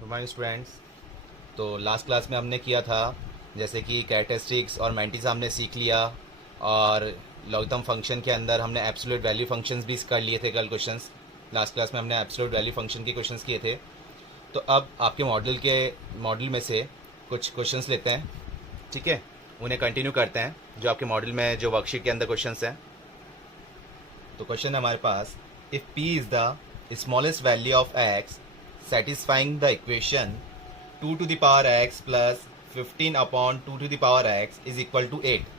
Good morning students. तो last class में हमने किया था जैसे कि कैरेक्टरिस्टिक्स और मैंटिसा हमने सीख लिया, और लॉगरिथम फंक्शन के अंदर हमने एब्सोल्यूट वैल्यू फंक्शंस भी कर लिए थे। कल क्वेश्चंस लास्ट क्लास में हमने एब्सोल्यूट वैल्यू फंक्शन के क्वेश्चंस किए थे। तो अब आपके मॉडल में से कुछ क्वेश्चंस लेते हैं, ठीक है, उन्हें कंटिन्यू करते हैं जो आपके मॉडल में जो वर्कशीट के अंदर क्वेश्चंस हैं। तो क्वेश्चन है हमारे पास, if p is the smallest value of x satisfying the equation 2 to the power x plus 15 upon 2 to the power x is equal to 8,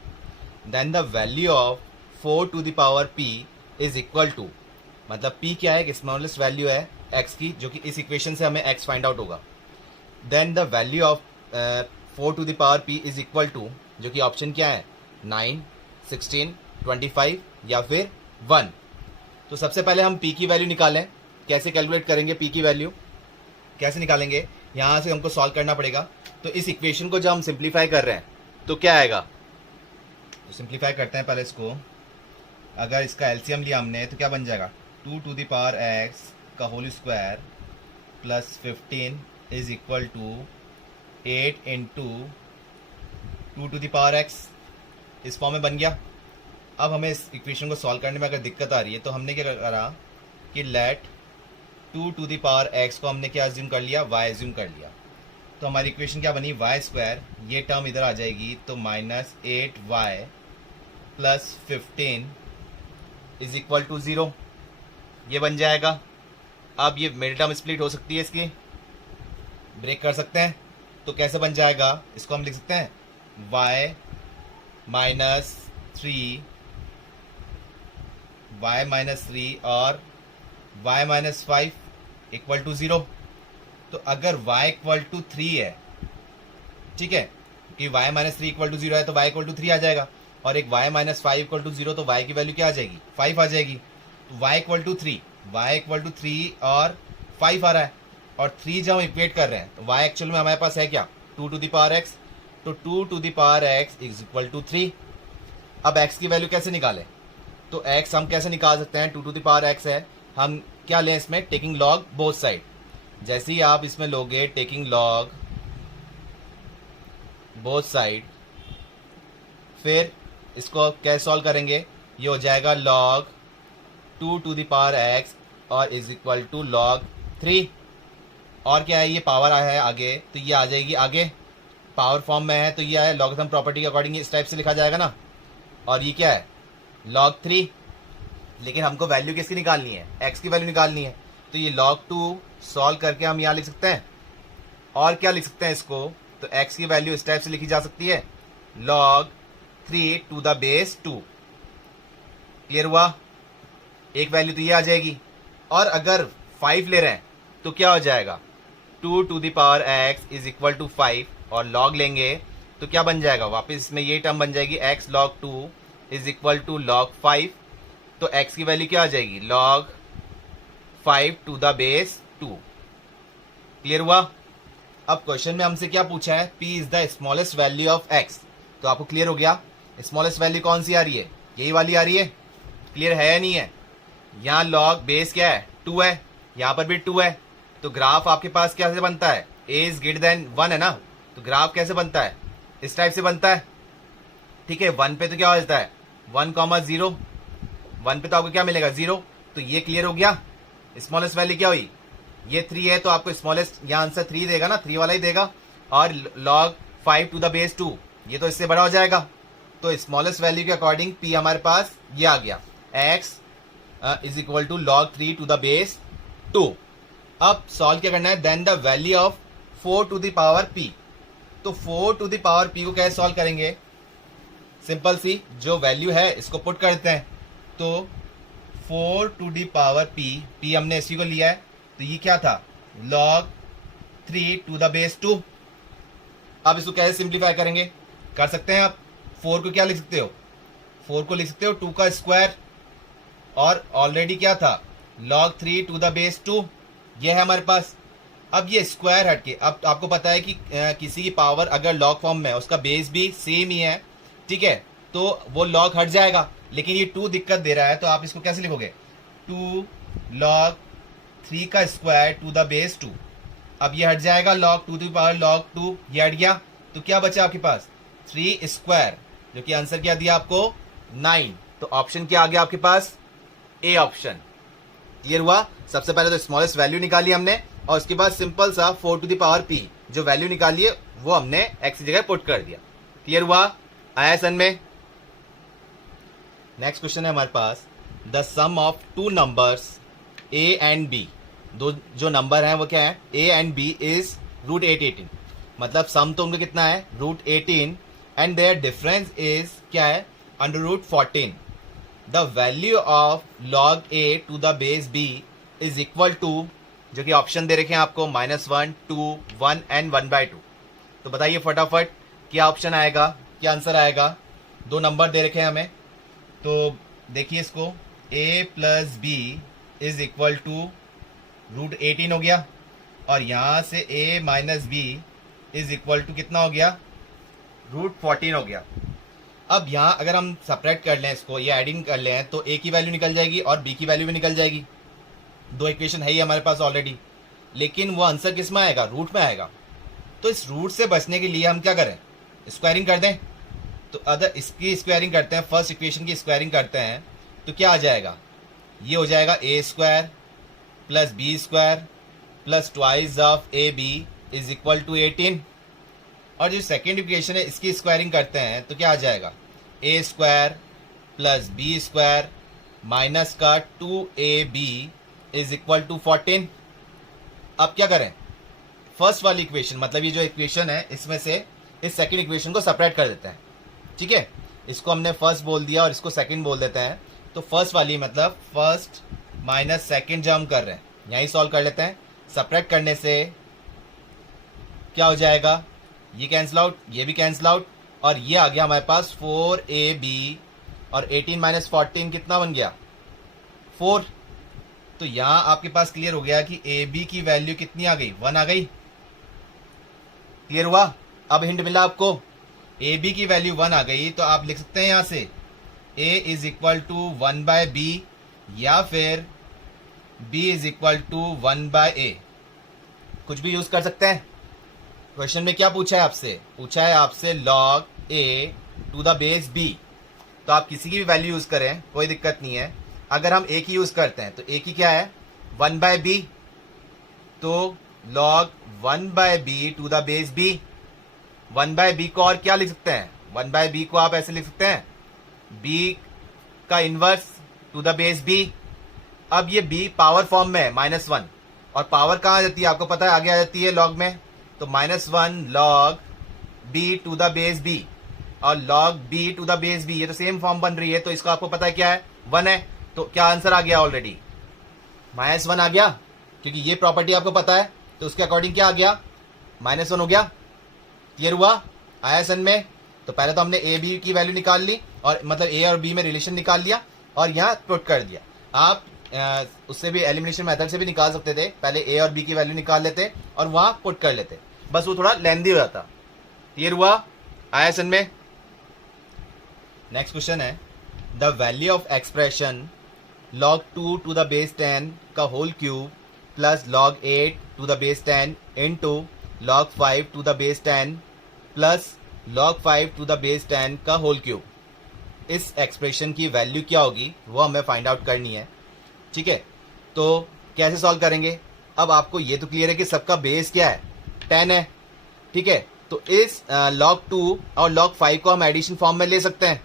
then the value of 4 to the power p is equal to, मतलब p क्या है, एक smallest value है x की जो कि इस equation से हमें x फाइंड आउट होगा। Then the value of 4 to the power p is equal to, जो कि ऑप्शन क्या है, 9, 16, 25 या फिर 1। तो सबसे पहले हम p की वैल्यू निकालें। कैसे कैलकुलेट करेंगे p की वैल्यू, कैसे निकालेंगे, यहाँ से हमको सॉल्व करना पड़ेगा। तो इस इक्वेशन को जब हम सिंप्लीफाई कर रहे हैं तो क्या आएगा, तो सिंप्लीफाई करते हैं पहले इसको। अगर इसका एलसीएम लिया हमने तो क्या बन जाएगा, 2 टू द पावर x का whole square plus 15 is equal to 8 into 2 to the power x। इस फॉर्म में बन गया। अब हमें इस इक्वेशन को सॉल्व करने में अगर दिक्कत आ रही है तो हमने क्या करा कि let 2 to the power x को हमने क्या एज्यूम कर लिया, y एज्यूम कर लिया। तो हमारी इक्वेशन क्या बनी, वाई स्क्वायर, ये टर्म इधर आ जाएगी तो -8y plus 15 is equal to 0, ये बन जाएगा। अब ये मिडिल टर्म स्प्लिट हो सकती है, इसकी ब्रेक कर सकते हैं। तो कैसे बन जाएगा, इसको हम लिख सकते हैं y माइनस 3 और y माइनस 5 इक्वल टू 0। तो अगर y इक्वल टू 3 है, ठीक है, कि y माइनस 3 इक्वल टू 0 है तो y इक्वल टू 3 आ जाएगा, और एक y माइनस 5 इक्वल टू 0 तो y की वैल्यू क्या आ जाएगी, 5 आ जाएगी। तो y इक्वल टू 3 और 5 आ रहा है, और 3 जब हम इक्वेट कर रहे हैं तो y एक्चुअल में हमारे पास है क्या, 2 टू द पावर x। तो 2 to the power x is equal to 3। अब x की वैल्यू कैसे निकालें, तो x हम कैसे निकाल सकते हैं, 2 टू द पावर x है, हम क्या लें इसमें, टेकिंग लॉग बोथ साइड। जैसे ही आप इसमें लोगे टेकिंग लॉग बोथ साइड, फिर इसको कैसे सॉल्व करेंगे, ये हो जाएगा log 2 to the power x और इज इक्वल टू लॉग 3। और क्या है, ये पावर है आगे तो ये आ जाएगी आगे, पावर फॉर्म में है तो ये है लॉगरिथम प्रॉपर्टी के अकॉर्डिंग इस टाइप से लिखा जाएगा ना। और ये क्या है, लॉग 3। लेकिन हमको वैल्यू किसकी निकालनी है, x की वैल्यू निकालनी है। तो ये log 2 सॉल्व करके हम यहाँ लिख सकते हैं। और क्या लिख सकते हैं इसको, तो x की वैल्यू इस टाइप से लिखी जा सकती है, log 3 to the base 2। Clear हुआ, एक वैल्यू तो ये आ जाएगी। और अगर 5 ले रहे हैं तो क्या हो जाएगा, 2 to the power x is equal to 5, और log लेंगे तो क्या बन जाएगा, वापस इसमें ये टर्म बन जाएगी, x log 2 is equal to log 5। तो x की वैल्यू क्या आ जाएगी, log 5 to the base 2। Clear हुआ। अब क्वेश्चन में हमसे क्या पूछा है, p is the smallest value of x। तो आपको क्लियर हो गया, स्मॉलेस्ट वैल्यू कौन सी आ रही है, यही वाली आ रही है। क्लियर है या नहीं है, यहाँ log बेस क्या है, 2 है, यहाँ पर भी 2 है। तो ग्राफ आपके पास कैसे बनता है, a इज ग्रेटर देन 1 है ना, तो ग्राफ कैसे बनता है, इस टाइप से बनता है। ठीक है, 1 पे तो क्या हो जाता है, 1,0, 1 पे तो आपको क्या मिलेगा, 0। तो ये क्लियर हो गया। स्मॉलेस्ट वैल्यू क्या हुई, ये 3 है तो आपको स्मॉलेस्ट यहाँ आंसर 3 देगा ना, 3 वाला ही देगा। और log 5 टू द बेस 2, ये तो इससे बड़ा हो जाएगा। तो स्मॉलेस्ट वैल्यू के अकॉर्डिंग p हमारे पास ये आ गया, x is equal to log 3 to the base 2। अब सॉल्व क्या करना है, then the value of 4 to the power p। तो 4 टू द पावर p को कैसे सॉल्व करेंगे, सिंपल सी जो वैल्यू है इसको पुट करते हैं। तो 4 टू द पावर p हमने इसी को लिया है, तो ये क्या था, log 3 टू द बेस 2। अब इसको कैसे सिंप्लीफाई करेंगे, कर सकते हैं आप। 4 को क्या लिख सकते हो, 4 को लिख सकते हो 2 का स्क्वायर, और ऑलरेडी क्या था, log 3 टू द बेस 2, ये है हमारे पास। अब ये स्क्वायर हटके, अब आपको पता है कि किसी की पावर अगर log फॉर्म में है उसका बेस भी सेम ही है, ठीक है, तो वो log हट जाएगा। लेकिन ये 2 दिक्कत दे रहा है, तो आप इसको कैसे लिखोगे, 2 log 3 का स्क्वायर टू द बेस 2। अब ये हट जाएगा log 2 to the power log 2, ये हट गया, तो क्या बचा आपके पास 3 स्क्वायर, जो कि आंसर क्या दिया आपको 9। तो ऑप्शन क्या आ गया आपके पास, ए ऑप्शन। क्लियर हुआ। सबसे पहले तो स्मॉलेस्ट वैल्यू निकाली हमने और उसके बाद सिंपल सा 4 टू द पावर p जो वैल्यू निकाली है वो हमने x की जगह पुट कर दिया। क्लियर हुआ, आया सन में। नेक्स्ट क्वेश्चन है हमारे पास, the sum of two numbers a and b, दो जो नंबर हैं वो क्या है a एंड b इज √818, मतलब सम तो उनका कितना है √18 एंड देयर डिफरेंस इज क्या है √14। The value of log a to the base b is equal to, जो कि ऑप्शन दे रखे हैं आपको -1, 2, 1 एंड 1/2। तो बताइए फटाफट क्या ऑप्शन आएगा, क्या आंसर आएगा। दो नंबर दे रखे हैं हमें, तो देखिए इसको a plus b is equal to √18 हो गया और यहाँ से a minus b is equal to कितना हो गया √14 हो गया। अब यहाँ अगर हम सेपरेट कर लें इसको, ये एडिंग कर लें तो a की वैल्यू निकल जाएगी और b की वैल्यू भी निकल जाएगी। दो इक्वेशन है ही हमारे पास ऑलरेडी, लेकिन वो आंसर किस में आएगा, रूट में आएगा। तो इस रूट से बचने के लिए हम क्या करें, स्क्वायरिंग कर दें। तो अगर इसकी स्क्वायरिंग करते हैं, फर्स्ट इक्वेशन की स्क्वायरिंग करते हैं तो क्या आ जाएगा, ये हो जाएगा a square plus b square plus twice of ab is equal to 18। और जो सेकेंड इक्वेशन है इसकी स्क्वायरिंग करते हैं तो क्या आ जाएगा a square plus b square minus का 2ab इज इक्वल टू 14। अब क्या करें, फर्स्ट वाली इक्वेशन मतलब ये जो इक्वेशन है इसमें से इस सेकंड इक्वेशन को सेपरेट कर देते हैं। ठीक है, इसको हमने फर्स्ट बोल दिया और इसको सेकंड बोल देते हैं। तो फर्स्ट वाली मतलब फर्स्ट माइनस सेकंड जो हम कर रहे हैं यहीं सॉल्व कर लेते हैं। सेपरेट करने से क्या हो जाएगा, ये कैंसिल आउट, ये भी कैंसिल आउट और ये आ गया हमारे पास 4ab और 18 माइनस 14 कितना बन गया 4। तो यहां आपके पास क्लियर हो गया कि ab की वैल्यू कितनी आ गई 1 आ गई। क्लियर हुआ। अब हिंट मिला आपको, ab की वैल्यू 1 आ गई तो आप लिख सकते हैं यहां से a is equal to 1/b या फिर b is equal to 1/a, कुछ भी यूज कर सकते हैं। क्वेश्चन में क्या पूछा है आपसे, पूछा है आपसे log a to the base b, तो आप किसी की भी वैल्यू यूज करें कोई दिक्कत नहीं है। अगर हम a की यूज करते हैं तो a की क्या है 1/b, तो log 1/b to the base b। 1/b को और क्या लिख सकते हैं, 1/b को आप ऐसे लिख सकते हैं b का inverse two the base b। अब ये b पावर फॉर्म में है -1 और पावर कहाँ आ जाती है आपको पता है, आगे आ जाती है लॉग में। तो -1 log b to the base b और log b to the base b, ये तो सेम फॉर्म बन रही है। तो इसका आपको पता है क्या है 1 है, तो क्या आंसर आ गया ऑलरेडी -1 आ गया, क्योंकि ये प्रॉपर्टी आपको पता है तो उसके अकॉर्डिंग क्या आ गया -1 हो गया। क्लियर हुआ, आया सन में। तो पहले तो हमने ए बी की वैल्यू निकाल ली और मतलब ए और बी में रिलेशन निकाल लिया और यहाँ पुट कर दिया। आप उससे भी एलिमिनेशन मेथड से भी निकाल सकते थे, पहले ए और बी की वैल्यू निकाल लेते और वहां पुट कर लेते, बस वो थोड़ा लेंदी हो जाता। क्लियर हुआ, आया सन में। नेक्स्ट क्वेश्चन है, the value of expression log 2 to the base 10 का whole cube plus log 8 to the base 10 into log 5 to the base 10 plus log 5 to the base 10 का होल क्यूब, इस एक्सप्रेशन की वैल्यू क्या होगी वो हमें फाइंड आउट करनी है। ठीक है, तो कैसे सॉल्व करेंगे। अब आपको ये तो क्लियर है कि सबका बेस क्या है 10 है। ठीक है, तो इस log 2 और log 5 को हम एडिशन फॉर्म में ले सकते हैं।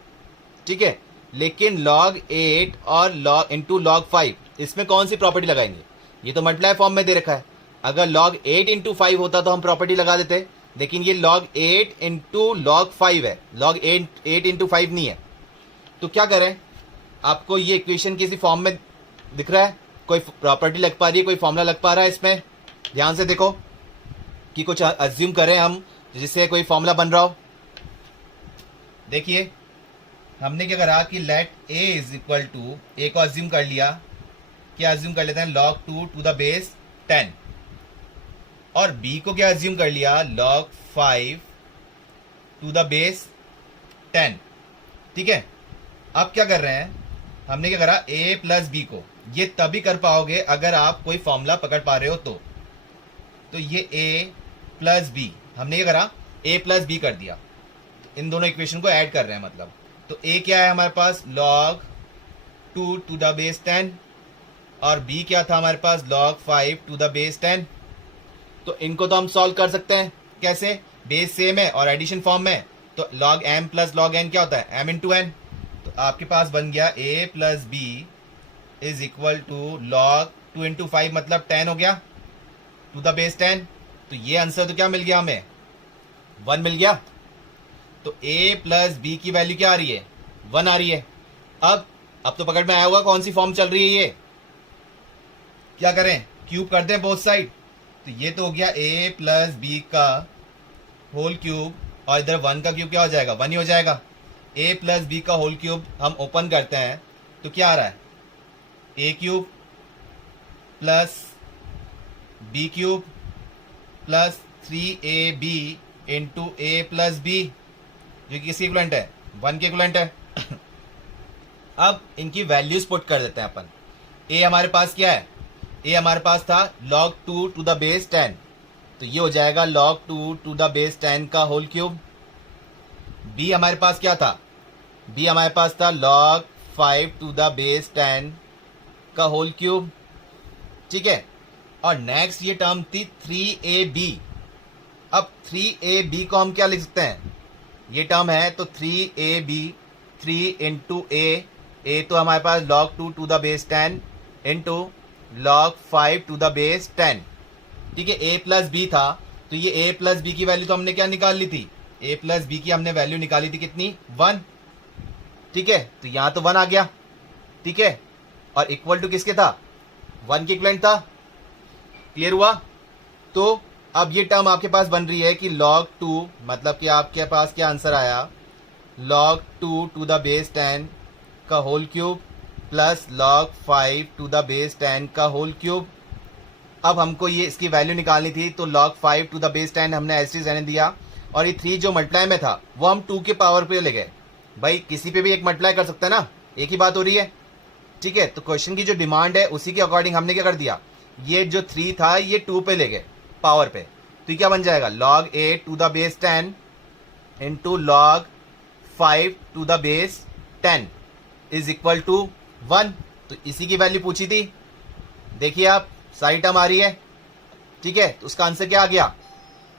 ठीक है, लेकिन log 8 और log इंटू log 5 इसमें कौन सी प्रॉपर्टी लगाएंगे, ये तो मल्टीप्लाई फॉर्म में दे रखा है। अगर log 8 इंटू 5 होता तो हम प्रॉपर्टी लगा देते, लेकिन ये log 8 इंटू log 5 है, log 8 इंटू 5 नहीं है। तो क्या करें, आपको ये इक्वेशन किसी फॉर्म में दिख रहा है, कोई प्रॉपर्टी लग पा रही है, कोई फॉर्मूला लग पा रहा है इसमें, ध्यान से देखो कि कुछ अज्यूम करें हम जिससे कोई फॉर्मूला बन रहा हो। देखिए हमने क्या करा कि let a is equal to, a को अज्यूम कर लिया, क्या अज्यूम कर लेते हैं log 2 टू द बेस 10 और b को क्या अज्यूम कर लिया log 5 टू द बेस 10। ठीक है, अब क्या कर रहे हैं, हमने क्या करा a प्लस b को, ये तभी कर पाओगे अगर आप कोई फॉर्मूला पकड़ पा रहे हो तो तो ये a प्लस बी, हमने ये करा a प्लस बी कर दिया, इन दोनों इक्वेशन को ऐड कर रहे हैं मतलब। तो a क्या है हमारे पास log 2 टू द बेस 10 और b क्या था हमारे पास log 5 टू द बेस 10। तो इनको तो हम सॉल्व कर सकते हैं कैसे, बेस सेम है और एडिशन फॉर्म में, तो log m plus log n क्या होता है m इंटू n। तो आपके पास बन गया a plus b is equal to log 2 into 5 मतलब 10 हो गया टू द बेस 10। तो ये आंसर तो क्या मिल गया हमें 1 मिल गया। तो a प्लस बी की वैल्यू क्या आ रही है 1 आ रही है। अब तो पकड़ में आया होगा कौन सी फॉर्म चल रही है, ये क्या करें क्यूब कर दें बोथ साइड। तो ये तो हो गया a प्लस बी का होल क्यूब और इधर 1 का क्यूब क्या हो जाएगा 1 ही हो जाएगा। a प्लस बी का होल क्यूब हम ओपन करते हैं तो क्या आ रहा है a cube plus b cube plus 3ab into a plus b, जो कि किसके इक्विवेलेंट है 1 के इक्विवेलेंट है। अब इनकी वैल्यूज पुट कर देते हैं अपन। a हमारे पास क्या है, a हमारे पास था log 2 टू द बेस 10, तो ये हो जाएगा log 2 टू द बेस 10 का होल क्यूब। b हमारे पास क्या था, b हमारे पास था log 5 टू द बेस 10 का होल क्यूब, ठीक है। और नेक्स्ट ये टर्म थी 3ab। अब 3ab को हम क्या लिख सकते हैं, ये टर्म है तो 3ab 3 इंटू a तो हमारे पास log 2 to the base 10 into log 5 to the base 10, ठीक है। a प्लस बी था तो ये a प्लस बी की वैल्यू तो हमने क्या निकाल ली थी, a प्लस बी की हमने वैल्यू निकाली थी कितनी 1, ठीक है। तो यहां तो 1 आ गया, ठीक है। और इक्वल टू किसके था 1 के इक्विवेलेंट था, क्लियर हुआ। तो अब ये टर्म आपके पास बन रही है कि log 2 मतलब कि आपके पास क्या आंसर आया log 2 टू द बेस 10 का whole cube plus log 5 to the base 10 का होल क्यूब। अब हमको ये इसकी वैल्यू निकालनी थी तो log 5 टू द बेस 10 हमने ऐसे रहने दिया और ये 3 जो मल्टीप्लाई में था वो हम 2 के पावर पे ले गए। भाई किसी पे भी एक मल्टीप्लाई कर सकते हैं ना, एक ही बात हो रही है, ठीक है। तो क्वेश्चन की जो डिमांड है उसी के अकॉर्डिंग हमने क्या कर दिया, ये जो 3 था ये 2 पे ले गए पावर पे। तो ये क्या बन जाएगा log a to the base 10 into log 5 to the base 10 is equal to 1। तो इसी की वैल्यू पूछी थी, देखिए आप सारी टर्म आ रही है, ठीक है। तो उसका आंसर क्या आ गया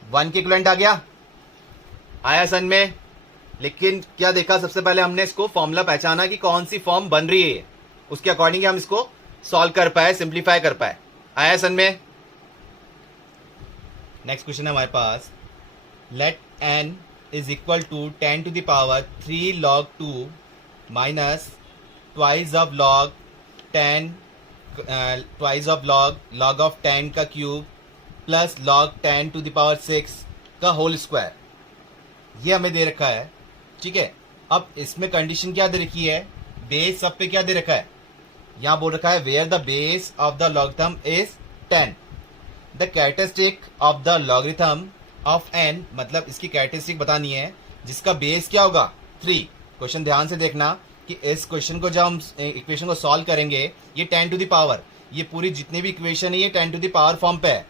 1 के इक्विवेलेंट आ गया, आया सन में। लेकिन क्या देखा, सबसे पहले हमने इसको फॉर्मूला पहचाना कि कौन सी फॉर्म बन रही है, उसके अकॉर्डिंग हम इसको सॉल्व कर पाए, सिंप्लीफाई कर पाए, आया सन में। नेक्स्ट क्वेश्चन है हमारे पास, let n is equal to 10 to the power 3 log 2 minus twice of log 10 twice of log of 10 का cube plus log 10 to the power 6 का होल स्क्वायर, ये हमें दे रखा है, ठीक है। अब इसमें कंडीशन क्या दे रखी है, बेस सब पे क्या दे रखा है, यहां बोल रखा है where the base of the logarithm is 10, the characteristic of the logarithm of n, मतलब इसकी कैरेक्टरिस्टिक बतानी है जिसका बेस क्या होगा 3। क्वेश्चन ध्यान से देखना कि इस क्वेश्चन को जब हम इक्वेशन को सॉल्व करेंगे, ये 10 टू द पावर, ये पूरी जितनी भी इक्वेशन है ये 10 टू द पावर फॉर्म पे है,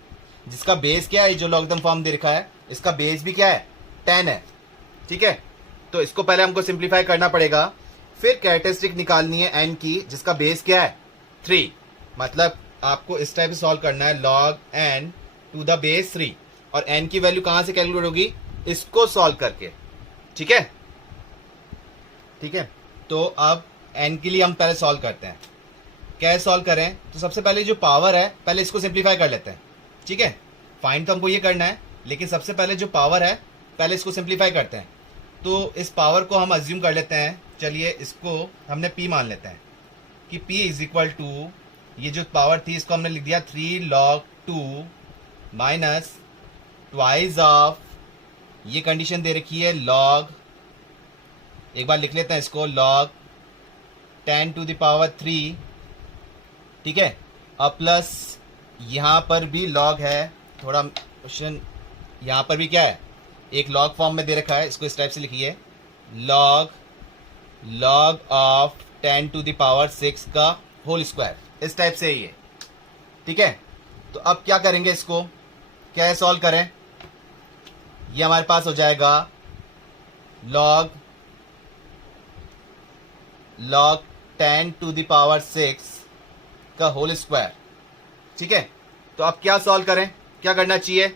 जिसका बेस क्या है, जो लॉगरिथम फॉर्म दे रखा है इसका बेस भी क्या है 10 है, ठीक है। तो इसको पहले हमको सिंप्लीफाई करना पड़ेगा, फिर कैरेक्टरिस्टिक निकालनी है n की जिसका बेस क्या है 3, मतलब आपको इस टाइप से सॉल्व करना है log n to the base 3, और n की वैल्यू कहां से कैलकुलेट होगी, इसको सॉल्व करके, ठीक है, ठीक है। तो अब n के लिए हम पहले सॉल्व करते हैं, कैसे सॉल्व करें, तो सबसे पहले जो पावर है पहले इसको सिंप्लीफाई कर लेते हैं, ठीक है। फाइंड तो हमको ये करना है, लेकिन सबसे पहले जो पावर है पहले इसको सिंप्लीफाई करते हैं। तो इस पावर को हम अज्यूम कर लेते हैं, चलिए इसको हमने p मान लेते हैं कि p इज इक्वल टू, ये जो पावर थी इसको हमने लिख दिया 3 log 2 माइनस ट्वाइस ऑफ, ये कंडीशन दे रखी है log, एक बार लिख लेते हैं इसको log 10 टू द पावर 3, ठीक है। अब प्लस यहाँ पर भी log है, थोड़ा क्वेश्चन यहाँ पर भी क्या है एक log फॉर्म में दे रखा है, इसको इस टाइप से लिखिए log of 10 to the power 6 का होल स्क्वायर, इस टाइप से ये, ठीक है। तो अब क्या करेंगे, इसको क्या सॉल्व करें, ये हमारे पास हो जाएगा log 10 to the power 6 का होल स्क्वायर। ठीक है, तो अब क्या सॉल्व करें, क्या करना चाहिए,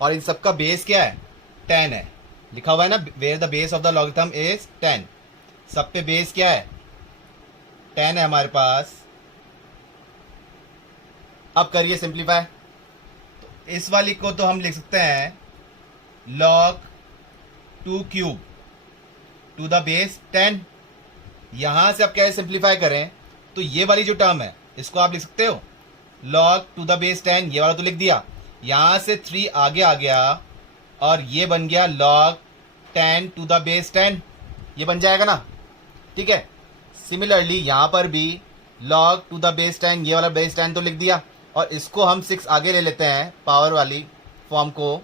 और इन सब का बेस क्या है, 10 है, लिखा हुआ है ना, where the base of the logarithm is 10। सब पे बेस क्या है, 10 है हमारे पास। अब करिए सिंप्लीफाई, तो इस वाली को तो हम लिख सकते हैं log 2 cube two the base 10। यहां से आप कैसे सिंप्लीफाई करें, तो ये वाली जो टर्म है इसको आप लिख सकते हो log टू द बेस 10, ये वाला तो लिख दिया, यहां से 3 आगे आ गया और ये बन गया log 10 टू द बेस 10, ये बन जाएगा ना। ठीक है, सिमिलरली यहां पर भी log टू द बेस 10, ये वाला बेस 10 तो लिख दिया, और इसको हम 6 आगे ले लेते हैं पावर वाली फॉर्म को,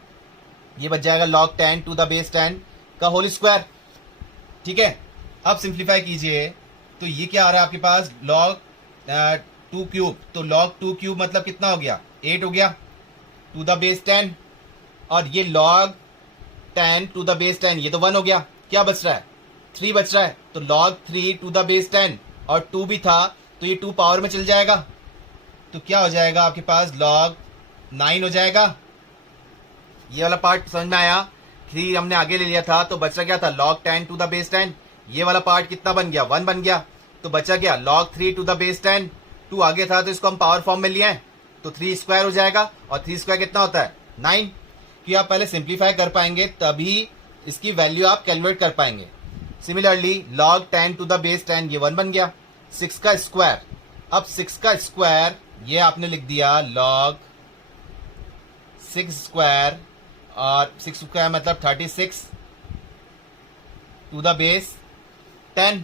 ये बच जाएगा log 10 टू द बेस 10 का होल स्क्वायर। ठीक है, अब सिंप्लीफाई कीजिए, तो ये क्या आ रहा है आपके पास log 2 क्यूब, तो log 2 क्यूब मतलब कितना हो गया, 8 हो गया टू द बेस 10, और ये log 10 टू द बेस 10, ये तो 1 हो गया, क्या बच रहा है, 3 बच रहा है, तो log 3 टू द बेस 10, और 2 भी था तो ये 2 पावर में चल जाएगा, तो क्या हो जाएगा आपके पास log 9 हो जाएगा। ये वाला पार्ट समझ में आया, 3 हमने आगे ले लिया था तो बचा क्या था log 10 टू द बेस 10, ये वाला पार्ट कितना बन गया, 1 बन गया, तो बचा गया log 3 टू द बेस 10, 2 आगे था तो इसको हम पावर फॉर्म में लिए हैं, तो 3 स्क्वायर हो जाएगा, और 3 स्क्वायर कितना होता है 9, कि आप पहले सिंप्लीफाई कर पाएंगे तभी इसकी वैल्यू आप कैलकुलेट कर पाएंगे। Similarly log 10 to the base 10, ये 1 बन गया, 6 का स्क्वायर, अब 6 का स्क्वायर ये आपने लिख दिया log 6 स्क्वायर, और 6 स्क्वायर मतलब 36 टू द बेस 10,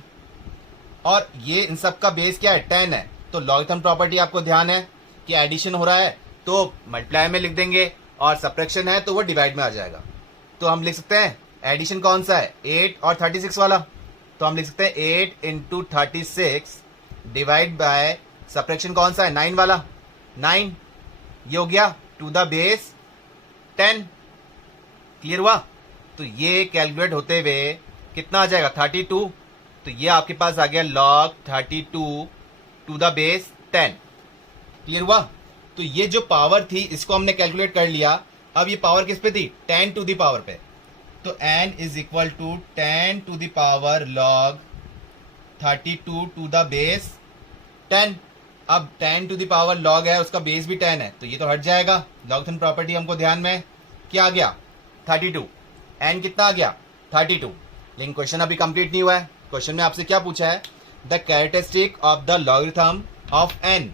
और ये इन सब का बेस क्या है 10 है, तो लॉगरिथम प्रॉपर्टी आपको ध्यान है कि एडिशन हो रहा है तो मल्टीप्लाई में लिख देंगे, और सब्ट्रैक्शन है तो वो डिवाइड में आ जाएगा। तो हम लिख सकते हैं एडिशन कौन सा है, 8 और 36 वाला, तो हम लिख सकते हैं 8 इंटू 36 डिवाइड बाय सब्ट्रैक्शन कौन सा है 9 वाला, 9, ये हो गया टू द बेस 10। क्लियर हुआ, तो ये कैलकुलेट होते हुए कितना आ जाएगा 32, तो ये आपके पास आ गया log 32 to the base 10। Clear हुआ, तो ये जो पावर थी इसको हमने कैलकुलेट कर लिया, अब ये पावर किस पे थी 10 टू द पावर पे, तो n is equal to 10 to the power log 32 to the base 10। अब 10 टू द पावर log है, उसका बेस भी 10 है, तो ये तो हट जाएगा, लॉगरिथम प्रॉपर्टी हमको ध्यान में क्या आ गया 32, n कितना आ गया 32। लेकिन क्वेश्चन अभी कंप्लीट नहीं हुआ है, क्वेश्चन में आपसे क्या पूछा है, the characteristic of the logarithm of n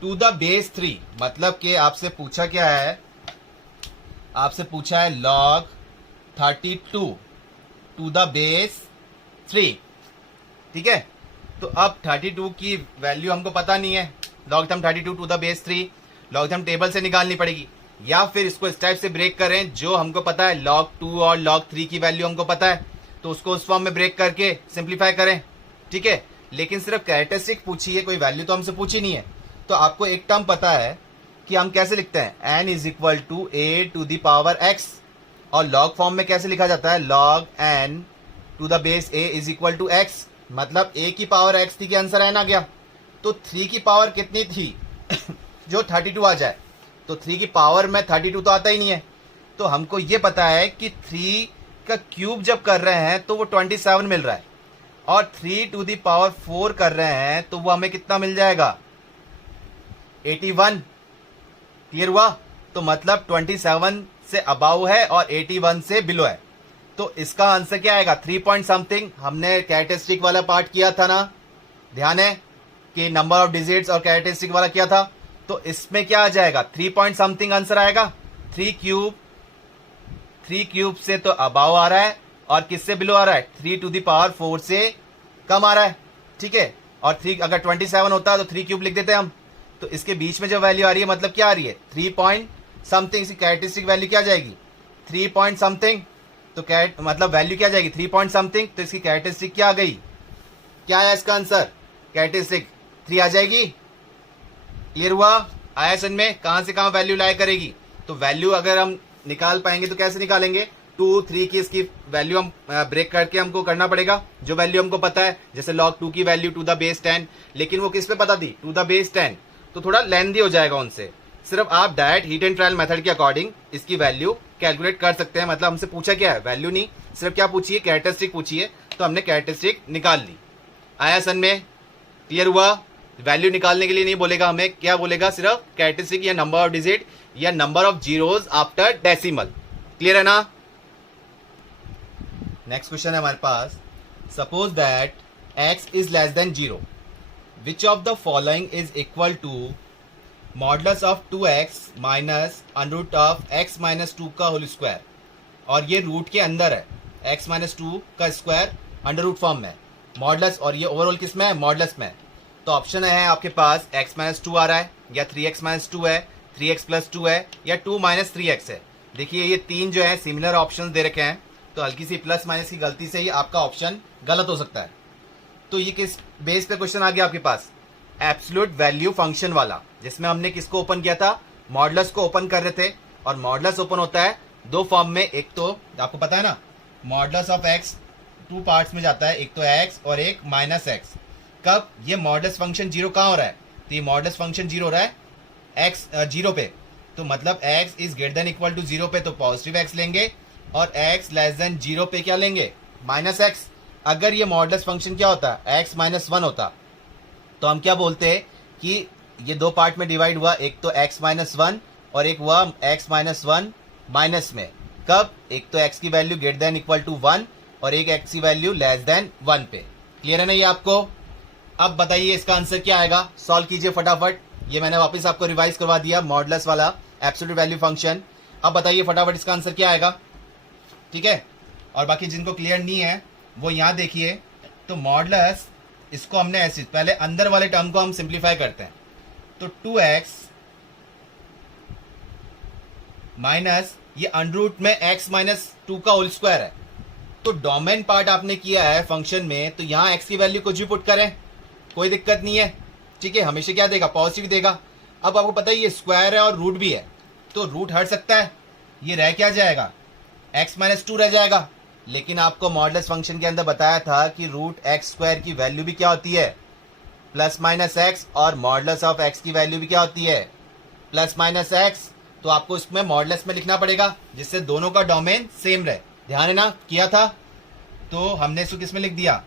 to the base 3, मतलब कि आपसे पूछा क्या है, आपसे पूछा है log 32 टू द बेस 3। ठीक है, तो अब 32 की वैल्यू हमको पता नहीं है, logarithm 32 to the base 3 logarithm table से निकालनी पड़ेगी, या फिर इसको इस टाइप से ब्रेक करें, जो हमको पता है log 2 और log 3 की वैल्यू हमको पता है, तो उसको उस फॉर्म में ब्रेक करके सिंप्लीफाई करें। ठीक है, लेकिन सिर्फ कैरेक्टरिस्टिक पूछी है, कोई वैल्यू तो हमसे पूछी नहीं है, तो आपको एक टर्म पता है कि हम कैसे लिखते हैं, n is equal to a to the power x, और log फॉर्म में कैसे लिखा जाता है log n to the base a is equal to x, मतलब a की पावर x थी कि आंसर n आ गया, तो 3 की पावर कितनी थी जो 32 आ जाए, तो 3 की पावर में 32 तो आता ही नहीं है, तो हमको ये पता है कि 3 का क्यूब जब कर रहे हैं तो वो 27 मिल रहा है, और 3 टू द पावर 4 कर रहे हैं तो वो हमें कितना मिल जाएगा 81। क्लियर हुआ, तो मतलब 27 से अबाउ है और 81 से बिलो है, तो इसका आंसर क्या आएगा 3 पॉइंट समथिंग। हमने कैरेक्टरिस्टिक वाला पार्ट किया था ना, ध्यान है कि नंबर ऑफ डिजिट्स और कैरेक्टरिस्टिक वाला किया था, तो इसमें क्या आ जाएगा 3 पॉइंट समथिंग आंसर आएगा। 3 क्यूब से तो अबाव आ रहा है, और किससे बिलो आ रहा है 3 टू द पावर 4 से कम आ रहा है। ठीक है, और 3 अगर 27 होता है तो 3 क्यूब लिख देते हैं हम, तो इसके बीच में जो वैल्यू आ रही है मतलब क्या आ रही है 3 पॉइंट समथिंग, इसकी कैरेक्टरिस्टिक वैल्यू क्या आ जाएगी 3 पॉइंट समथिंग, तो मतलब वैल्यू क्या आ जाएगी 3 पॉइंट समथिंग, तो इसकी कैरेक्टरिस्टिक क्या आ गई, क्या है इसका आंसर कैरेक्टरिस्टिक 3 आ जाएगी। क्लियर हुआ। आया सन में? कहां से कहां वैल्यू लाया करेगी? तो वैल्यू अगर हम निकाल पाएंगे तो कैसे निकालेंगे? 2, 3 की इसकी वैल्यू हम ब्रेक करके हमको करना पड़ेगा, जो वैल्यू हमको पता है, जैसे log 2 की वैल्यू टू द बेस 10, लेकिन वो किस पे पता थी? टू द बेस 10, तो थोड़ा लेंथी हो जाएगा उनसे। सिर्फ आप direct heat and trial method के अकॉर्डिंग इसकी वैल्यू कैलकुलेट कर सकते हैं। मतलब हमसे पूछा क्या है? वैल्यू नहीं, सिर्फ क्या पूछिए? कैरेक्टरिस्टिक पूछिए, तो हमने कैरेक्टरिस्टिक निकाल ली। आया सन में? क्लियर हुआ? वैल्यू निकालने के लिए नहीं बोलेगा हमें, क्या बोलेगा? सिर्फ कैरेक्टरिस्टिक या नंबर ऑफ डिजिट या number of zeros after decimal. Clear है ना? नेक्स्ट क्वेश्चन है हमारे पास, suppose that x is less than 0, which of the following is equal to modulus of 2x minus under root of x minus 2 का whole square, और ये root के अंदर है, x माइनस 2 का स्क्वायर अंडर रूट फॉर्म में modulus, और ये ओवरऑल किस में है? मॉडुलस में। तो ऑप्शन है आपके पास x माइनस 2 आ रहा है, या 3x माइनस 2 है, 3x प्लस 2 है, या 2 माइनस 3x है। देखिए ये तीन जो है सिमिलर ऑप्शन दे रखे हैं, तो हल्की सी प्लस माइनस की गलती से ही आपका ऑप्शन गलत हो सकता है। तो ये किस बेस पे क्वेश्चन आ गया आपके पास? एब्सोल्यूट वैल्यू फंक्शन वाला, जिसमें हमने किसको ओपन किया था? मॉडुलस को ओपन कर रहे थे, और मॉडुलस ओपन होता है दो फॉर्म में, एक तो आपको पता है ना, मॉडुलस ऑफ x 2 पार्ट्स में जाता है, एक तो x और एक माइनस x। कब? ये मॉडुलस फंक्शन जीरो कहाँ हो रहा है? तो ये मॉडुलस फंक्शन जीरो हो रहा है x जीरो पे, तो मतलब x is greater than equal to zero पे तो पॉजिटिव x लेंगे, और x लेस देन जीरो पे क्या लेंगे? Minus x। अगर ये मॉडुलस फंक्शन क्या होता है? x माइनस 1 होता, तो हम क्या बोलते हैं कि ये दो पार्ट में डिवाइड हुआ, एक तो x माइनस 1 और एक हुआ x माइनस 1 माइनस में। कब? एक तो x की value greater than equal to 1 और एक x की वैल्यू लेस देन 1 पे। क्लियर है ना ये आपको? अब बताइए इसका आंसर क्या आएगा? सॉल्व कीजिए फटाफट। ये मैंने वापस आपको रिवाइज करवा दिया मॉडुलस वाला एब्सोल्यूट वैल्यू फंक्शन। अब बताइए फटाफट इसका आंसर क्या आएगा? ठीक है, और बाकी जिनको क्लियर नहीं है वो यहाँ देखिए। तो मॉडुलस, इसको हमने ऐसे, पहले अंदर वाले टर्म को हम सिंप्लीफाई करते हैं, तो 2x माइनस ये अंडर रूट में x माइनस 2 का होल स्क्वायर है। तो डोमेन पार्ट आपने किया है फंक्शन में, तो यहाँ x की वैल्यू कुछ भी पुट करें, कोई दिक्कत नहीं है। ठीक है, हमेशा क्या देगा? पॉजिटिव देगा। अब आपको पता है ये स्क्वायर है और रूट भी है, तो रूट हट सकता है, ये रह क्या जाएगा? x माइनस 2 रह जाएगा। लेकिन आपको मॉडुलस फंक्शन के अंदर बताया था कि रूट एक्स स्क्वायर की वैल्यू भी क्या होती है? प्लस माइनस एक्स, और मॉडुलस ऑफ x की वैल्यू भी क्या होती है? Plus minus x. तो आपको इसमें मॉडुलस में लिखना पड़ेगा, जिससे दोनों का डोमेन सेम रहे। ध्यान है ना? किया था तो हमने इसको किस में लिख दिया?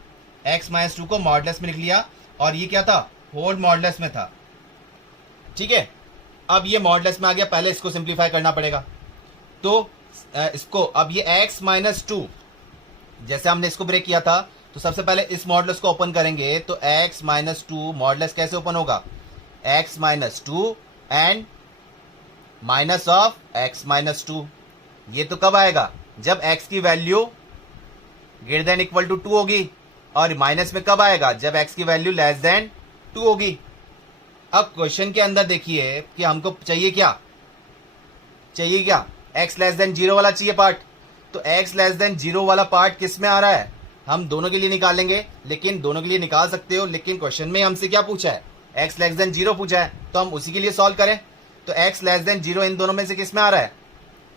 x माइनस 2 को मॉडुलस में लिख लिया, और ये क्या था? होल मॉडुलस में था। ठीक है, अब ये मॉडुलस में आ गया, पहले इसको सिंप्लीफाई करना पड़ेगा। तो इसको अब ये x माइनस 2, जैसे हमने इसको ब्रेक किया था, तो सबसे पहले इस मॉडुलस को ओपन करेंगे, तो x माइनस 2 मॉडुलस कैसे ओपन होगा? x minus 2 and minus of x minus 2। ये तो कब आएगा? जब x की value greater than equal to 2 होगी, और माइनस में कब आएगा? जब x की वैल्यू लेस देन 2 होगी। अब क्वेश्चन के अंदर देखिए कि हमको चाहिए क्या? चाहिए क्या? x लेस देन 0 वाला चाहिए पार्ट। तो x लेस देन 0 वाला पार्ट किस में आ रहा है? हम दोनों के लिए निकालेंगे, लेकिन दोनों के लिए निकाल सकते हो, लेकिन क्वेश्चन में हमसे क्या पूछा है? x लेस देन 0 पूछा है, तो हम उसी के लिए सॉल्व करें। तो x लेस देन 0 इन दोनों में से किस में आ रहा है?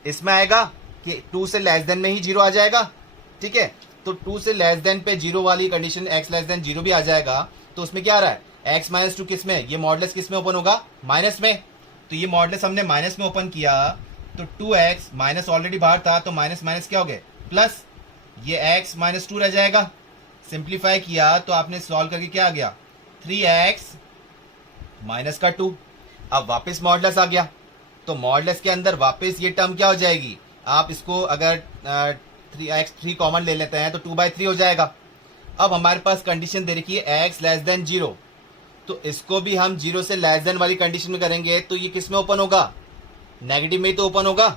इसमें आएगा कि 2 से लेस देन में ही 0 आ जाएगा। ठीक है, तो 2 से लेस देन पे 0 वाली कंडीशन x लेस देन 0 भी आ जाएगा। तो उसमें क्या आ रहा है? x माइनस 2 किस में? ये मॉडुलस किस में ओपन होगा? माइनस में। तो ये मॉडुलस हमने माइनस में ओपन किया, तो 2x माइनस ऑलरेडी बाहर था, तो माइनस माइनस क्या हो गए? प्लस। ये x माइनस 2 रह जाएगा। सिंप्लीफाई किया तो आपने सॉल्व करके क्या आ गया? 3x माइनस का 2। अब वापस मॉडुलस आ गया, तो मॉडुलस के अंदर वापस ये टर्म क्या हो जाएगी? आप इसको अगर 3 कॉमन ले लेते हैं तो 2/3 हो जाएगा। अब हमारे पास कंडीशन दे रखी है x लेस देन 0, तो इसको भी हम 0 से लेस देन वाली कंडीशन में करेंगे, तो ये किस में ओपन होगा? नेगेटिव में ही तो ओपन होगा।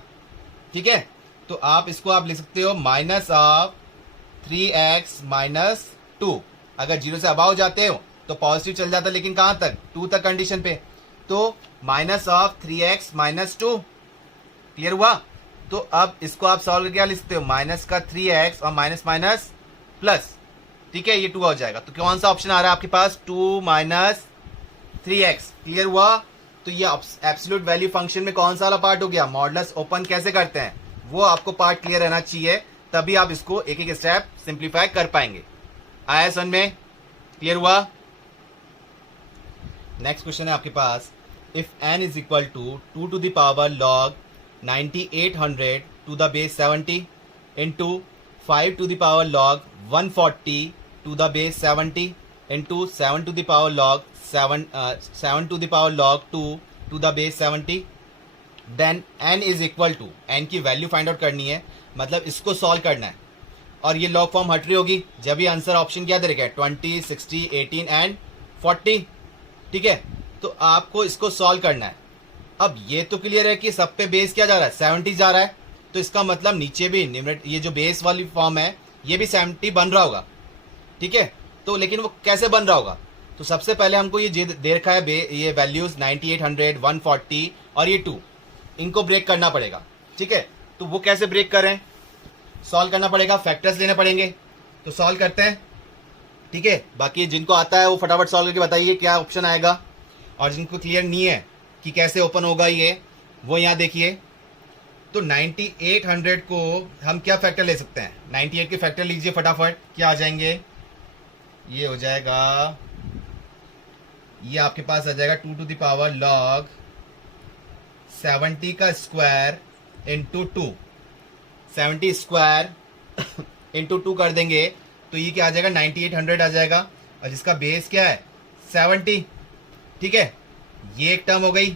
ठीक है, तो आप इसको आप लिख सकते हो माइनस ऑफ 3x माइनस 2। अगर 0 से अबाव जाते हो तो पॉजिटिव चल जाता है, लेकिन कहां तक? 2 तक कंडीशन पे। तो minus of 3x minus 2। Clear हुआ? तो अब इसको आप सॉल्व करके क्या लिख सकते हो? माइनस का 3x और माइनस माइनस प्लस। ठीक है, ये 2 हो जाएगा। तो कौन सा ऑप्शन आ रहा है आपके पास? 2 माइनस 3x। क्लियर हुआ? तो ये एब्सोल्यूट वैल्यू फंक्शन में कौन सा वाला पार्ट हो गया, मॉडुलस ओपन कैसे करते हैं, वो आपको पार्ट क्लियर रहना चाहिए, तभी आप इसको एक एक स्टेप सिंप्लीफाई कर पाएंगे। आया समझ में, क्लियर हुआ। नेक्स्ट क्वेश्चन है आपके पास, if n is equal to 2 to the power log 9800 to the base 70 into 5 to the power log 140 to the base 70 into 7 to the power log 7 to the power log 2 to the base 70, then n is equal to, n की value find out करनी है, मतलब इसको solve करना है, और ये log form हट रही होगी जब ये आंसर ऑप्शन क्या दे रखा है 20, 60, 18 एंड 40, ठीक है। तो आपको इसको सॉल्व करना है। अब ये तो क्लियर है कि सब पे बेस क्या जा रहा है 70 जा रहा है, तो इसका मतलब नीचे भी ये जो बेस वाली फॉर्म है ये भी 70 बन रहा होगा, ठीक है। तो लेकिन वो कैसे बन रहा होगा, तो सबसे पहले हमको ये दे रखा है ये वैल्यूज 9800, 140 और ये 2, इनको ब्रेक करना पड़ेगा, ठीक है। तो वो कैसे ब्रेक करें, सॉल्व करना पड़ेगा, फैक्टर्स लेने पड़ेंगे, तो सॉल्व करते हैं, ठीक है। बाकी जिनको आता है वो फटाफट सॉल्व करके बताइए क्या ऑप्शन आएगा, और जिनको क्लियर नहीं है कि कैसे ओपन होगा ये, वो यहाँ देखिए। तो 9800 को हम क्या फैक्टर ले सकते हैं, 98 के फैक्टर लीजिए फटाफट, क्या आ जाएंगे, ये हो जाएगा, ये आपके पास आ जाएगा 2 टू द पावर log 70 का स्क्वायर इंटू 2, 70 स्क्वायर इंटू 2 कर देंगे तो ये क्या आ जाएगा 9800 आ जाएगा, और जिसका बेस क्या है 70, ठीक है। ये एक टर्म हो गई।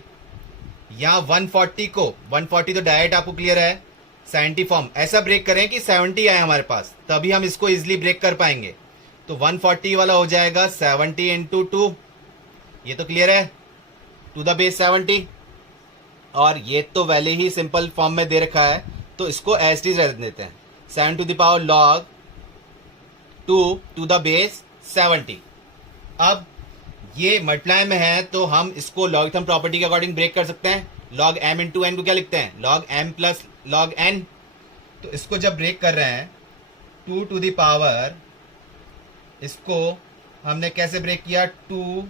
यहाँ 140 को 140 तो डायरेक्ट आपको क्लियर है 70 फॉर्म, ऐसा ब्रेक करें कि 70 आए हमारे पास, तभी हम इसको इजिली ब्रेक कर पाएंगे। तो 140 वाला हो जाएगा 70 इंटू 2, ये तो क्लियर है, टू द बेस 70, और ये तो वैल्यू ही सिंपल फॉर्म में दे रखा है, तो इसको एज इट इज रख देते हैं, 7 to the power log 2 to the base 70। अब ये मल्टीप्लाई में है तो हम इसको लॉगरिथम प्रॉपर्टी के अकॉर्डिंग ब्रेक कर सकते हैं। log m इंटू एन को क्या लिखते हैं, log m plus log n। तो इसको जब ब्रेक कर रहे हैं 2 टू द पावर, इसको हमने कैसे ब्रेक किया, 2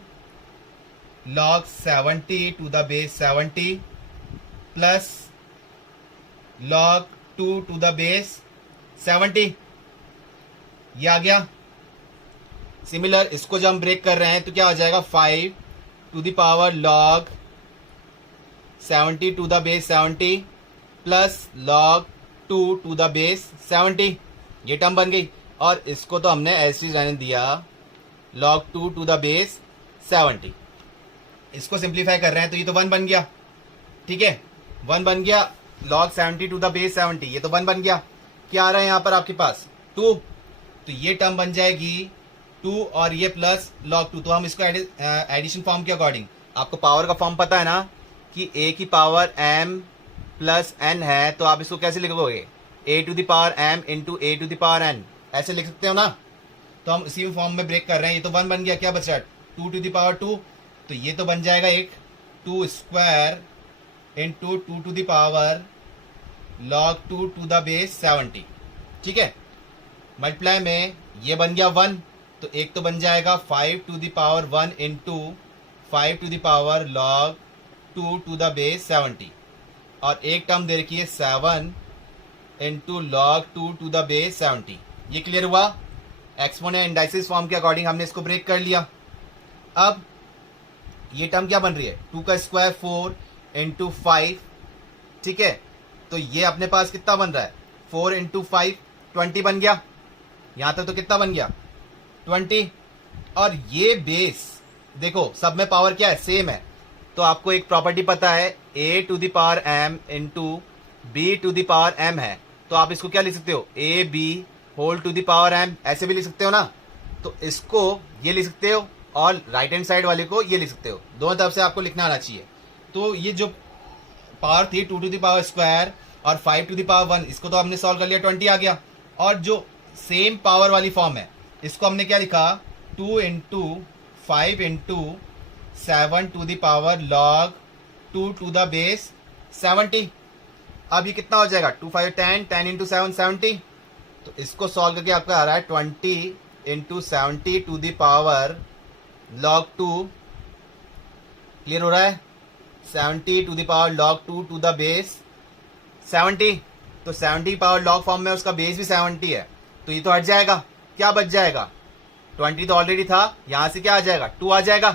log 70 to the base 70 plus log 2 to the base 70, ये आ गया। सिमिलर इसको जब हम ब्रेक कर रहे हैं तो क्या हो जाएगा 5 to the power log 70 to the base 70 plus log 2 to the base 70, ये टर्म बन गई। और इसको तो हमने ऐसे ही रहने दिया log 2 टू द बेस 70। इसको सिंप्लीफाई कर रहे हैं तो ये तो 1 बन गया, ठीक है, 1 बन गया, log 70 टू द बेस 70, ये तो 1 बन गया। क्या आ रहा है यहाँ पर आपके पास 2, तो ये टर्म बन जाएगी 2 और ये प्लस log 2। तो हम इसको एडिशन फॉर्म के अकॉर्डिंग, आपको पावर का फॉर्म पता है ना कि a की पावर m प्लस n है, तो आप इसको कैसे लिखोगे, a to the power m into a to the power n, ऐसे लिख सकते हो ना। तो हम इसी फॉर्म में ब्रेक कर रहे हैं, ये तो 1 बन गया, क्या बच रहा है 2 टू द पावर 2, तो ये तो बन जाएगा एक 2 square into 2 to the power log 2 to the base 70, ठीक है। मल्टीप्लाई में ये बन गया 1, तो एक तो बन जाएगा 5 to the power 1 into 5 to the power log 2 to the base 70, और एक टर्म दे रखी है 7 into log 2 to the base 70। ये क्लियर हुआ। एक्सपोनेंट इंडाइसिस फॉर्म के अकॉर्डिंग हमने इसको ब्रेक कर लिया। अब ये टर्म क्या बन रही है 2 का स्क्वायर 4 इंटू 5, ठीक है। तो ये अपने पास कितना बन रहा है 4 इंटू 5 20 बन गया, यहां तक तो कितना बन गया 20। और ये बेस देखो सब में पावर क्या है सेम है, तो आपको एक प्रॉपर्टी पता है a to the power m into b to the power m है, तो आप इसको क्या लिख सकते हो a b whole to the power m, ऐसे भी लिख सकते हो ना। तो इसको ये लिख सकते हो और राइट हैंड साइड वाले को ये लिख सकते हो, दोनों तरफ से आपको लिखना आना चाहिए। तो ये जो पावर थी 2 टू द पावर स्क्वायर और 5 टू द पावर 1, इसको तो हमने सॉल्व कर लिया, 20 आ गया। और जो सेम पावर वाली फॉर्म है इसको हमने क्या लिखा 2 into 5 into 7 to the power log 2 to the base 70। अब ये कितना हो जाएगा 2 5 10, 10 इंटू 7 70। तो इसको सॉल्व करके आपका आ रहा है 20 into 70 to the power log 2। Clear हो रहा है। 70 to the power log 2 to the base 70, तो 70 पावर log फॉर्म में उसका बेस भी 70 है, तो ये तो हट जाएगा। क्या बच जाएगा? 20 तो ऑलरेडी था, यहां से क्या आ जाएगा? 2 आ जाएगा,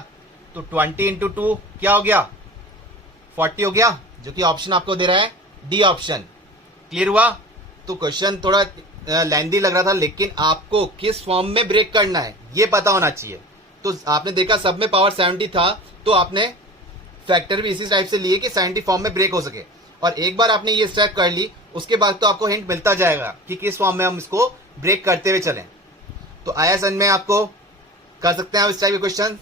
तो 20 इंटू 2 क्या हो गया? 40 हो गया, जो कि ऑप्शन आपको दे रहा है डी ऑप्शन। क्लियर हुआ? तो क्वेश्चन थोड़ा लेंदी लग रहा था, लेकिन आपको किस फॉर्म में ब्रेक करना है ये पता होना चाहिए। तो आपने देखा सब में पावर 70 था, तो आपने फैक्टर भी इसी टाइप से लिए कि 70 फॉर्म में ब्रेक हो सके। और एक बार आपने ये स्टेप कर ली, उसके बाद तो आपको हिंट मिलता जाएगा कि किस फॉर्म में हम इसको ब्रेक करते हुए चलें। तो आया समझ में आपको? कर सकते हैं आप इस टाइप के क्वेश्चन।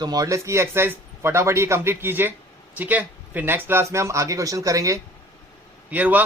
तो मॉडुलस की एक्सरसाइज फटाफट ये कंप्लीट कीजिए, ठीक है? फिर नेक्स्ट क्लास में हम आगे क्वेश्चन करेंगे। क्लियर हुआ?